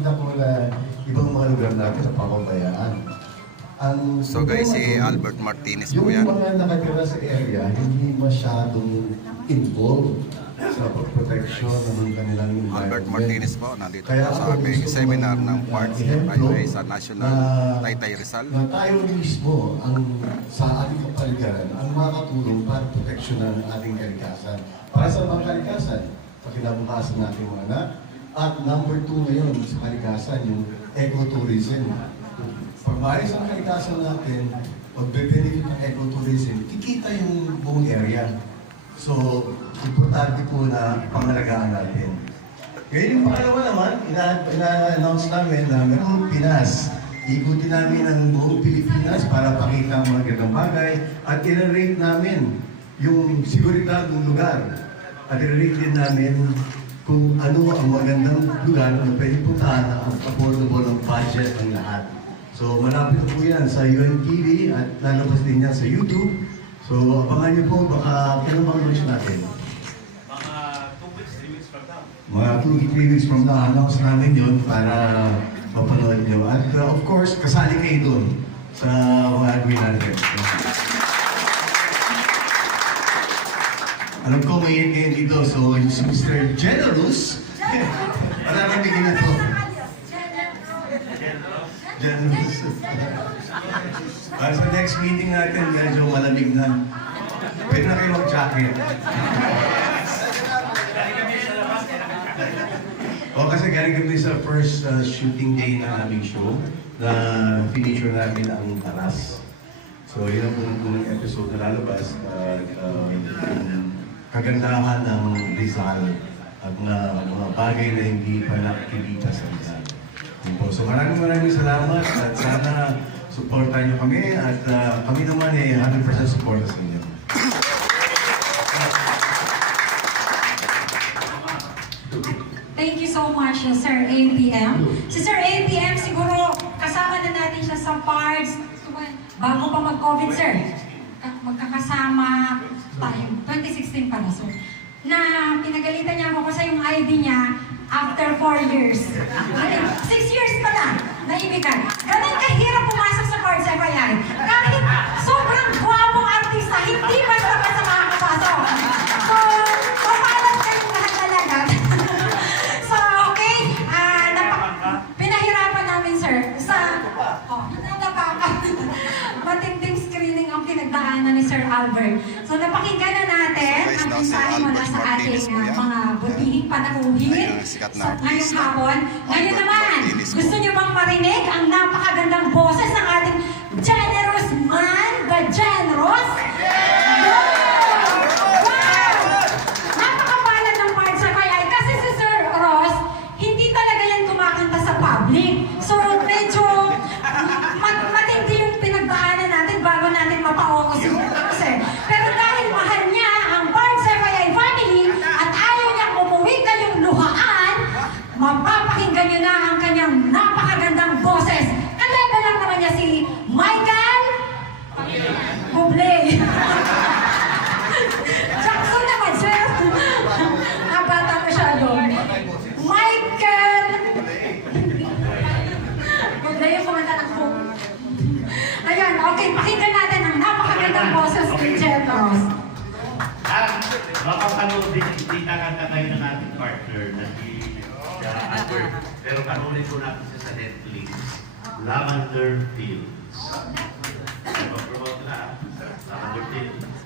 nakikita ko na ibang mga lugar natin na papabayaan. So guys, si Albert Martinez po yan. Yung mga nakatira sa area, hindi masyadong involved sa pagproteksyon ng kanilang environment. Albert Martinez po, nandito Kaya po sa aming seminar ng Parks and Byway sa National Taytay Rizal. Na tayo mismo ang sa ating kapaligiran ang makatulong para proteksyonan ang ating kalikasan. Para sa mga kalikasan, sa kinabukasan natin mga anak. At number 2 ngayon sa kalikasan, yung ecotourism. Pag maayos ang kalikasan natin, magbe-benefit ng ecotourism, kikita yung buong area. So, importante po na pangalagaan natin. Ngayon yung pangalawa naman, ina-announce namin na merong Pinas. Ikutin namin ang buong Pilipinas para pakita ang mga gandang bagay at i-rate namin yung seguridad ng lugar. At i-rate din namin kung ano ang magandang lugar na pwede puntahan na ang affordable ng budget ng lahat. So malapit po yan sa UNTV at lalabas din yan sa YouTube. So abangan niyo po, baka kailan bang launch natin? Mga 2 weeks, 3 weeks from now. Mga 2-3 weeks from now, announce namin yun para mapanood niyo. At of course, kasali kayo doon sa mga gawin natin. Alam ko may ngayon dito, so si Mr. Generous, mararamihin na to. Generous. Sa next meeting natin, medyo malamig na. Pwede na kayo mag-jacket. O kasi galing kami sa first shooting day na aming show na feature namin ang Taras. So yun ang unang episode na lalabas. Kagandahan ng Rizal at mga bagay na hindi pa nakikita sa Rizal. So maraming salamat at sana supportan niyo kami at kami naman ay 100% support sa inyo. Thank you so much, Sir APM. Si Sir APM, siguro kasama na natin siya sa parts. Bago pa mag-COVID, sir. Magkakasama tayo. 2016 pa na, so. Na pinagalitan niya ako kasi yung ID niya after 4 years. 6 years pa na, naibigan. Ganun kahirap pumasok sa Parts FYI. Kahit sobrang gwapong artista, hindi basta-basta makakapasok. So, papalat kayong lahat talaga. So, okay. Pinahirapan namin, sir, sa... matinding screening ang pinagdaanan ni Sir Albert. So, napakinggan na natin ang mensahe mula sa ating mga butihing panahuhin sa ngayong hapon. Ngayon naman, gusto niyo bang marinig ang napakagandang boses ng ating generous man, the generous? Napakabalan ng Parts FYI kasi si Sir Ross, hindi talaga yan kumakanta sa public. So, medyo matindi yung pinagdaanan natin bago natin mapaongos yung kasi. Pero dahil mahal niya ang Parts FYI family at ayaw niyang umuwi kayong luhaan, mapapakinggan niyo na ang kanyang napakagandang boses. Ka-level lang naman niya si Michael Bublé. Jackson naman, sir. Bata ko siya doon. Michael Bublé yung kumanta ng hook. Ayan, okay, pakinggan natin ang napakagandang boses ni Jet Ross. Mapapanood din, hindi kakanta tayo ng ating partner na si Albert. Pero kanunin ko natin siya sa Netflix, Lavender Fields. Promote na, Lavender Fields.